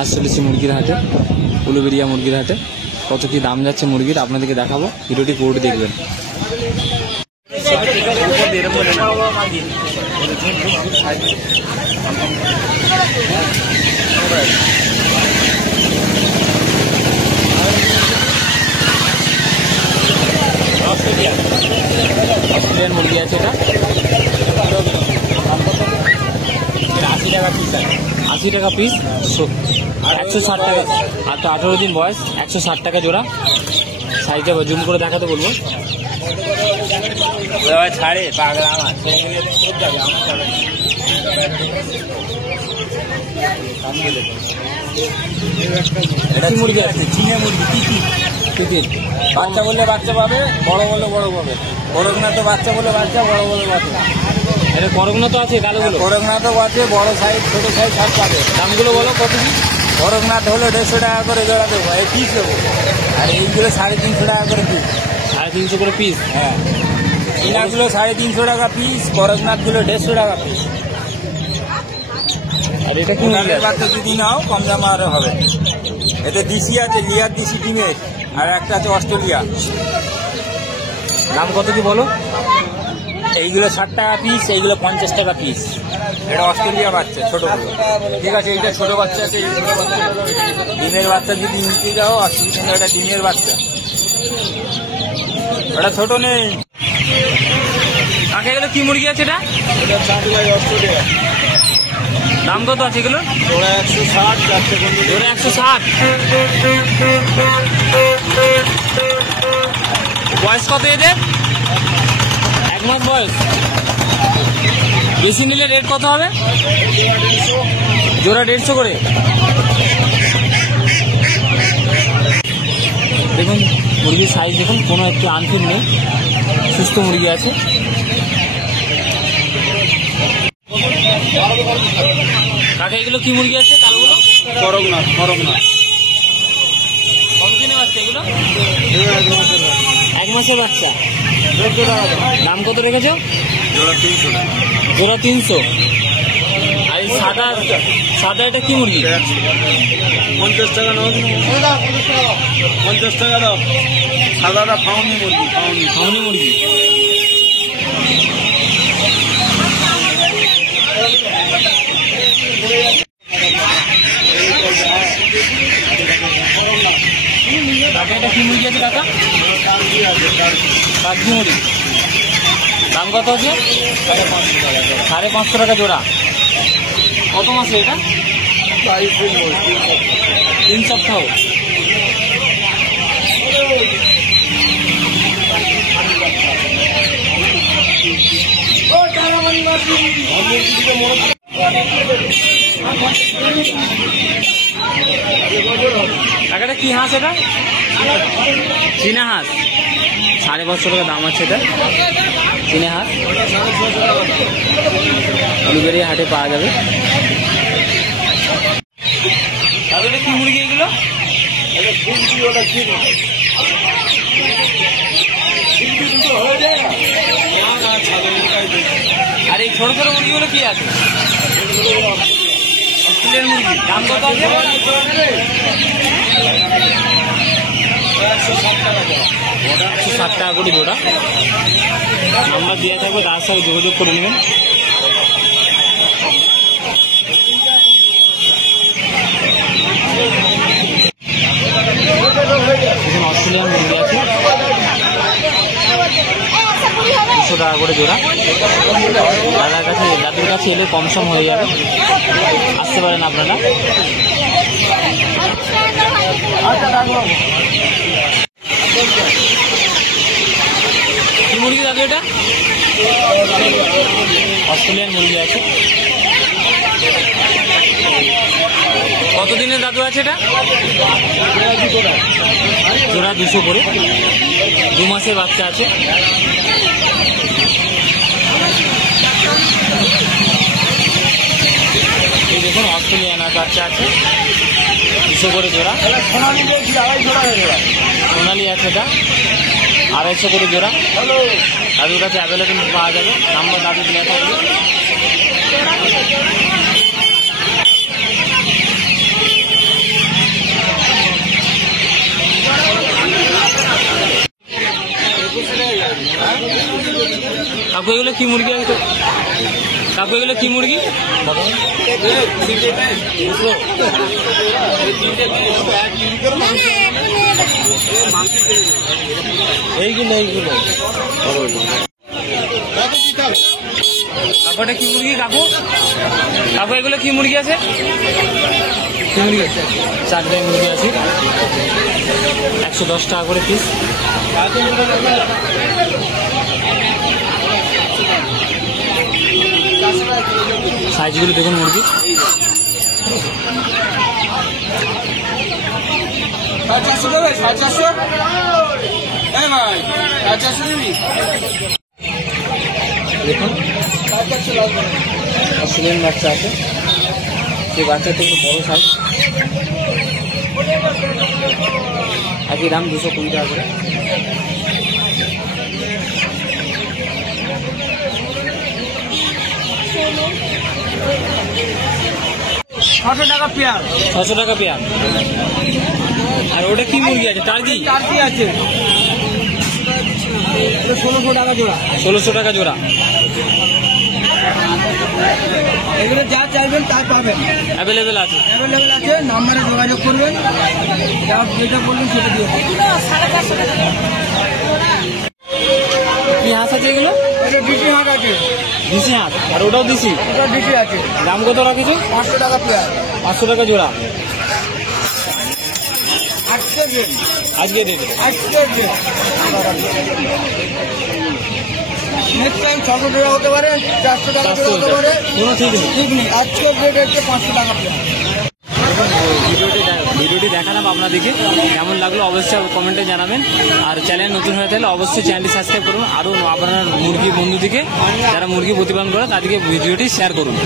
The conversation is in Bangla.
আজ চলেছি মুরগির হাটে, উলুবেড়িয়া মুরগির হাটে। কত কি দাম যাচ্ছে মুরগির আপনাদেরকে দেখাবো, ভিডিওটি পুরোটি দেখবেন। অস্ট্রেলিয়ান মুরগি আছে এটা, 80 টাকা পিস, 160 টাকা। আর তো 18 দিন বয়স, 160 টাকা জোড়া। সাইজটা জুম করে দেখাতে বলবো। ছাড়ে পাগলা আমার মুরগি আছে, চীনা মুরগি। টিকিট বাচ্চা বললে বাচ্চা পাবে, বড় বললে বড় পাবে। করকনাথ বাচ্চা বলে বাচ্চা, বড় বলে বাচ্চা। এটা করকনাথ আছে, কালোগুলো করকনাথ আছে, বড় সাইজ ছোট সাইজ সব পাবে। দামগুলো বলো কত কি? করকনাথ হলো 150 টাকা করে জোড়া দেবো, এই পিস দেবো। আর এইগুলো 350 টাকা করে পিস। 350 করে পিস? হ্যাঁ। চীনাগুলো 350 টাকা পিস, করকনাথগুলো 150 টাকা পিস। আর এটা কি বাচ্চা যদি নাও কম দামে আরো হবে। এতে ডিসি আছে, লিয়ার ডিসি ডিমের, আর একটা আছে অস্ট্রেলিয়া। দাম কত কি বলো? এইগুলো 60 টাকা পিস, এইগুলো 50 টাকা পিস। এটা অস্ট্রেলিয়া বাচ্চা ছোট, ঠিক আছে। এইটা ছোট বাচ্চা আছে, ডিমের বাচ্চা যদি নিতে যাও অসুবিধা নেই, এটা ডিমের বাচ্চা, ওটা ছোট নেই। কাকে গেলে কি মুরগি আছে এটা? অস্ট্রেলিয়া। দাম কত আছে এগুলো? ওরা 160, 160। বয়স কত এদের? 1 মাস বয়স। বেশি নিলে রেট কত হবে? জোড়া 150 করে। দেখুন মুরগির সাইজ দেখুন, কোনো একটু আনফিট নেই, সুস্থ মুরগি আছে। কাকে এগুলো কি মুরগি আছে কালোগুলো? করকনাথ। কতদিনের বাচ্চা এগুলো? 1 মাসের বাচ্চা। দাম কত রেখেছো? জোড়া 300। আর এই সাদা এটা কি মুরগি? 50 টাকা নাও, 50 টাকা দাও। সাদাটা ফাউনি মুরগি। এটা কি মুরগি আছে কাকা? কাকি মুরগি। দাম কত আছে? 550 টাকা জোড়া। কত মাসে এটা? 3 সপ্তাহ। টাকাটা কি হাঁস এটা? চীনা হাঁস। 550 টাকা দাম আছে এটা, চীনা হাঁস। উলুবেড়িয়া হাটে পাওয়া যাবে। তাহলে কি মুরগি এগুলো? আর এই ছোট ছোট মুরগিগুলো কি আছে? অস্ট্রেলিয়ান মুরগি। দাম কত আছে? 160 টাকা করে জোড়া। নাম্বার দেওয়া থাকবে, তার সাথে যোগাযোগ করে নেবেন। অস্ট্রেলিয়ান মুরগি আছে, 200 টাকা করে জোড়া। দাদুর কাছে এলে কম সম হয়ে যাবে, আসতে পারেন আপনারা। কি মুরগি দাদু এটা? অস্ট্রেলিয়ান মুরগি আছে। কতদিনের দাদু আছে এটা? জোড়া 200 করে, 2 মাসের বাচ্চা আছে। এই দেখুন অস্ট্রেলিয়ান বাচ্চা আছে, 200 করে জোড়া। সোনালি আছে এটা, 250 করে জোড়া। দাদুর কাছে অ্যাভেলেবেল পাওয়া যাবে, নাম্বার দাদু দেওয়া থাকবে। কাকু এগুলো কি মুরগি আছে? কাকু এগুলো কি মুরগি? এইগুলো কাকু এটা কি মুরগি কাকু? কাকু এগুলো কি মুরগি আছে? কি মুরগি আছে? 4 মুরগি আছে, 110 টাকা করে পিস। সাইজগুলো দেখুন মুরগি। দেখুন অস্ট্রেলিয়ান বাচ্চা আছে, সেই বাচ্চাটা একটু বড় সাইজ। একই দাম 220 টাকা করে। টাকা পেয়ার, 600 টাকা পেয়ার। আর ওটা কি মুরগি আছে? টার্কি আছে 1600 টাকা জোড়া। 1600 টাকা জোড়া। এগুলো যা চাইবেন তাই পাবেন, অ্যাভেলেবেল আছে। অ্যাভেলেবেল আছে। নাম্বারে যোগাযোগ করবেন, যা যেটা বলবেন সেটা দিয়ে কি হাঁস আছে এগুলো? এটা ডিসি হাট আছে, দিশি হাঁস। আর ওটাও দিশি? ওটা ডিসি আছে। দাম কত রাখিছে? 500 টাকা পেয়ার। 500 টাকা জোড়া। আজকে দিন, আজকে দেবে? আজকে দিন। নেক্সট টাইম 600 টাকা হতে পারে, 400 টাকা হতে পারে, কোনো ঠিক নেই। ঠিক নেই। আজকের রেট হচ্ছে 500 টাকা পেয়ার। ভিডিওটি দেখালাম আপনাদেরকে, কেমন লাগলো অবশ্যই কমেন্টে জানাবেন। আর চ্যানেল নতুন হয়ে থাকলে অবশ্যই চ্যানেলটি সাবস্ক্রাইব করুন। আরও আপনার মুরগি বন্ধুদিকে, যারা মুরগি প্রতিপালন করে তাদেরকে ভিডিওটি শেয়ার করুন।